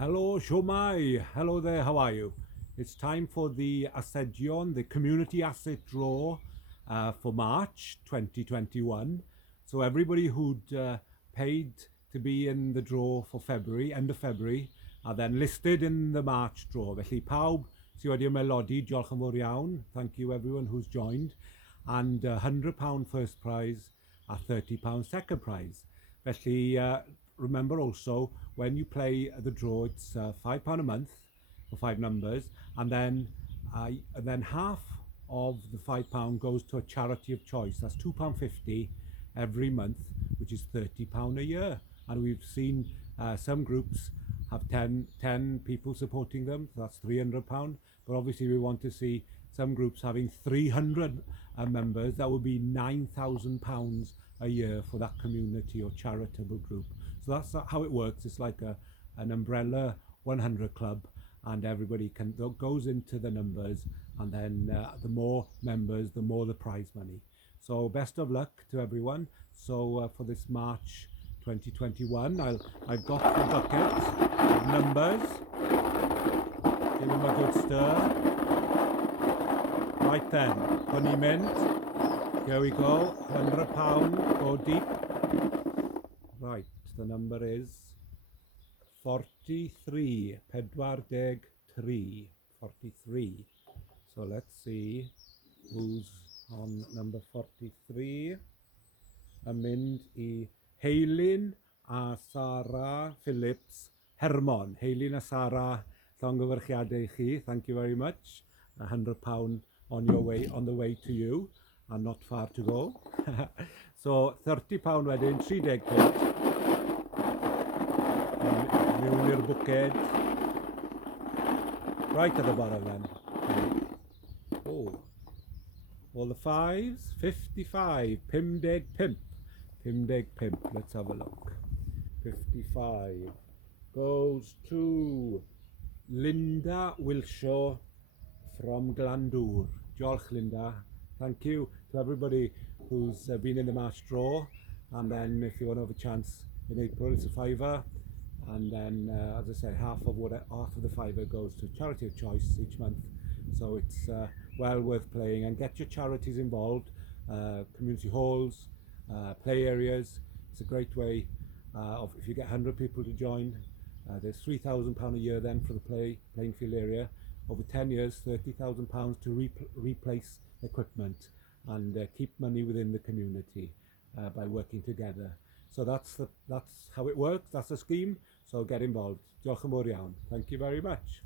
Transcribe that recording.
Hello, Shomai. Hello there, how are you? It's time for the Asedion, the community asset draw for March 2021. So everybody who'd paid to be in the draw for February, end of February, are then listed in the March draw. Felly pawb sy wedi ymelodi, diolch yn fawr iawn. Thank you everyone who's joined. And £100 first prize a £30 second prize. Felly remember also, when you play the draw, it's £5 a month for 5 numbers, and then half of the £5 goes to a charity of choice. That's £2.50 every month, which is £30 a year. And we've seen some groups have 10 people supporting them, so that's £300. But obviously we want to see some groups having 300 members. That would be £9,000 a year for that community or charitable group. So that's how it works. It's like an umbrella 100 club, and everybody goes into the numbers, and then the more members, the more the prize money. So best of luck to everyone. So for this March 2021, I've got the bucket of numbers. Give them a good stir. Right then, honey mint. Here we go. £100. Go deep. Right, the number is 43. 43. 43. So let's see who's on number 43. Yn mynd I Heilyn a Sarah Phillips Hermon. Heilyn a Sarah, llongyfarchiadau chi. Thank you very much. £100 on the way to you, and not far to go. So £30 wedyn, 30 pint. Mewn i'r bwced. Right at the bottom then. Oh, all the fives. 55. 55. 55. Let's have a look. 55 goes to Linda Wilshaw from Glandoor. Diolch, Linda. Thank you to everybody who's been in the March draw. And then if you want to have a chance in April, it's a £5. And then, as I said, half of the £5 goes to charity of choice each month. So it's well worth playing, and get your charities involved. Community halls, play areas. It's a great way of, if you get 100 people to join, there's £3,000 a year then for the playing field area. Over 10 years, £30,000 to replace equipment, and keep money within the community by working together. So that's how it works. That's the scheme. So get involved. Diolch yn fawr iawn. Thank you very much.